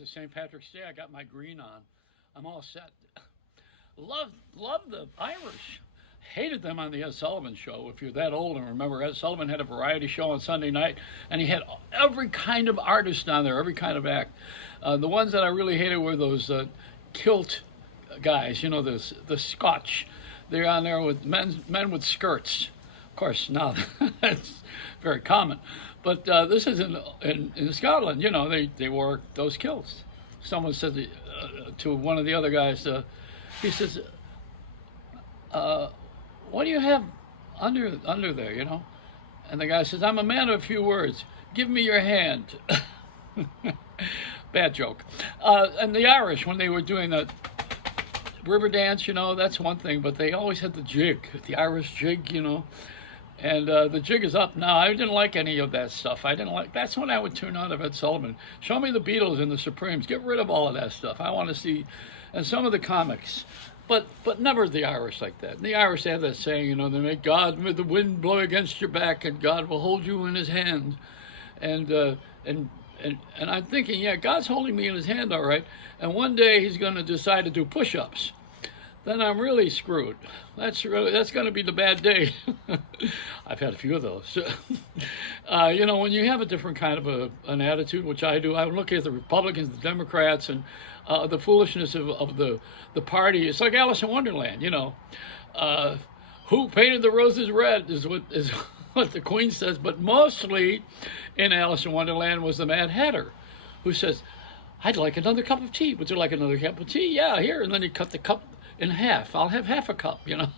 because it's St. Patrick's Day. I got my green on. I'm all set. Love the Irish. Hated them on the Ed Sullivan Show. If you're that old and remember, Ed Sullivan had a variety show on Sunday night, and he had every kind of artist on there, every kind of act. The ones that I really hated were those kilt guys. You know, the Scotch. They're on there with men with skirts. Of course, now that's very common. But this is in Scotland. You know, they wore those kilts. Someone said to one of the other guys, he says, "What do you have under there?" You know, and the guy says, "I'm a man of a few words. Give me your hand." Bad joke. And the Irish, when they were doing the river dance, you know, that's one thing, but they always had the jig, the Irish jig, you know. And the jig is up now. I didn't like any of that stuff. I didn't like. That's when I would tune out of Ed Sullivan. Show me the Beatles and the Supremes. Get rid of all of that stuff. I want to see, and some of the comics, but never the Irish like that. And the Irish have that saying, you know, they make God with the wind blow against your back, and God will hold you in His hand. And I'm thinking, yeah, God's holding me in His hand, all right. And one day He's going to decide to do push-ups. Then I'm really screwed. That's going to be the bad day. I've had a few of those. You know, when you have a different kind of an attitude, which I do, I'm looking at the Republicans, the Democrats, and the foolishness of the party. It's like Alice in Wonderland, you know. Who painted the roses red is what the Queen says, but mostly in Alice in Wonderland was the Mad Hatter, who says, "I'd like another cup of tea. Would you like another cup of tea? Yeah, here." And then he cut the cup in half. I'll have half a cup, you know.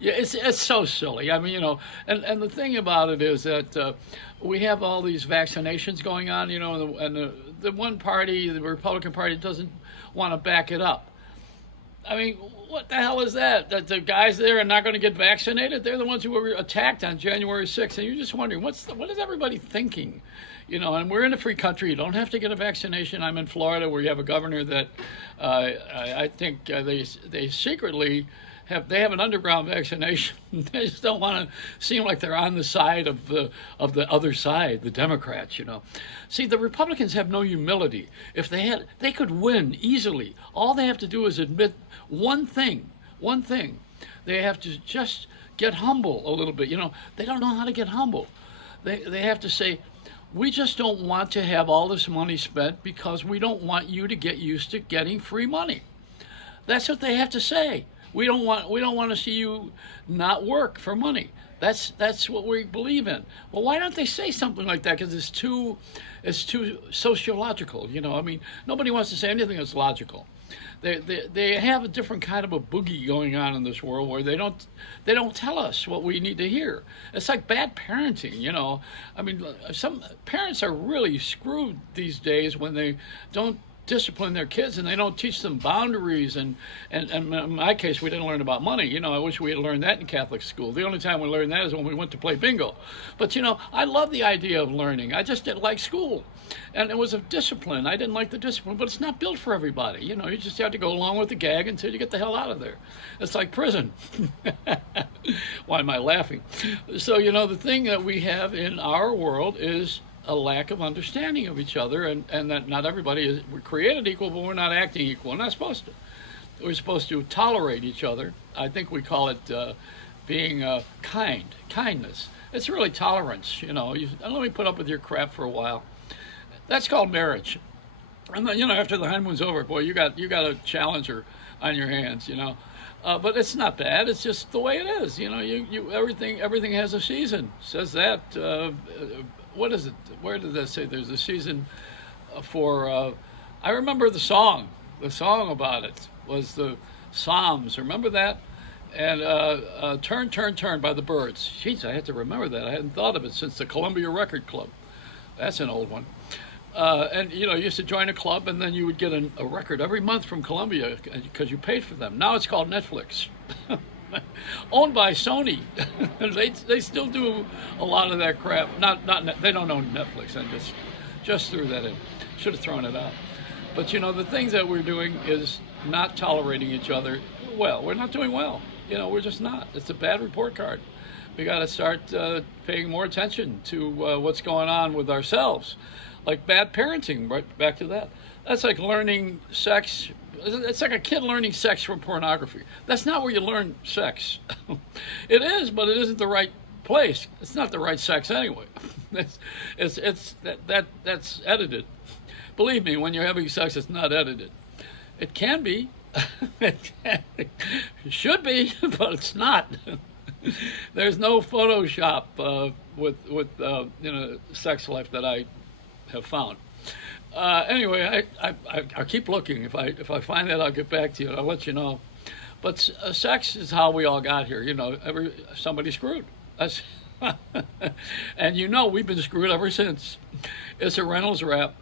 Yeah, it's so silly. I mean, you know, and the thing about it is that we have all these vaccinations going on, you know, and the one party, the Republican Party, doesn't want to back it up. I mean, what the hell is that? That the guys there are not going to get vaccinated? They're the ones who were attacked on January 6th. And you're just wondering, what is everybody thinking? You know, and we're in a free country. You don't have to get a vaccination. I'm in Florida, where you have a governor that I think they secretly have an underground vaccination. They just don't want to seem like they're on the side of the other side, the Democrats, you know. See, the Republicans have no humility. If they could win easily. All they have to do is admit one thing. They have to just get humble a little bit. You know, they don't know how to get humble. They have to say, "We just don't want to have all this money spent because we don't want you to get used to getting free money." That's what they have to say. We don't want to see you not work for money. That's what we believe in. Well, why don't they say something like that? Because it's too sociological. You know, I mean, nobody wants to say anything that's logical. They have a different kind of a boogie going on in this world where they don't tell us what we need to hear. It's like bad parenting, you know. I mean, some parents are really screwed these days when they don't discipline their kids and they don't teach them boundaries and in my case we didn't learn about money. You know, I wish we had learned that in Catholic school. The only time we learned that is when we went to play bingo. But you know, I love the idea of learning. I just didn't like school, and it was a discipline. I didn't like the discipline, but it's not built for everybody. You know, you just have to go along with the gag until you get the hell out of there. It's like prison. Why am I laughing? So you know, the thing that we have in our world is a lack of understanding of each other, and that not everybody is, we're created equal, but we're not acting equal. We're not supposed to. We're supposed to tolerate each other. I think we call it being kindness. It's really tolerance, you know. Let me put up with your crap for a while. That's called marriage. And then, you know, after the honeymoon's over, boy, you got a challenger on your hands, you know. But it's not bad. It's just the way it is. You know, you everything has a season. Says that. What is it? Where did that say? There's a season for. I remember the song. The song about it was the Psalms. Remember that? And Turn, Turn, Turn by the Byrds. Jeez, I had to remember that. I hadn't thought of it since the Columbia Record Club. That's an old one. And you know, you used to join a club, and then you would get a record every month from Columbia because you paid for them. Now it's called Netflix, owned by Sony. they still do a lot of that crap. Not they don't own Netflix. I just threw that in. Should have thrown it out. But you know, the things that we're doing is not tolerating each other. Well, we're not doing well. You know, we're just not. It's a bad report card. We got to start paying more attention to what's going on with ourselves. like bad parenting. Right back to that. That's like learning sex. It's like a kid learning sex from pornography. That's not where you learn sex. It is, but it isn't the right place. It's not the right sex anyway. That's edited. Believe me, when you're having sex, it's not edited. It can be. It should be, but it's not. There's no Photoshop with sex life that I have found. Anyway, I keep looking. If I find that, I'll get back to you. I'll let you know. But sex is how we all got here. Somebody screwed. That's and we've been screwed ever since. It's a Reynolds wrap.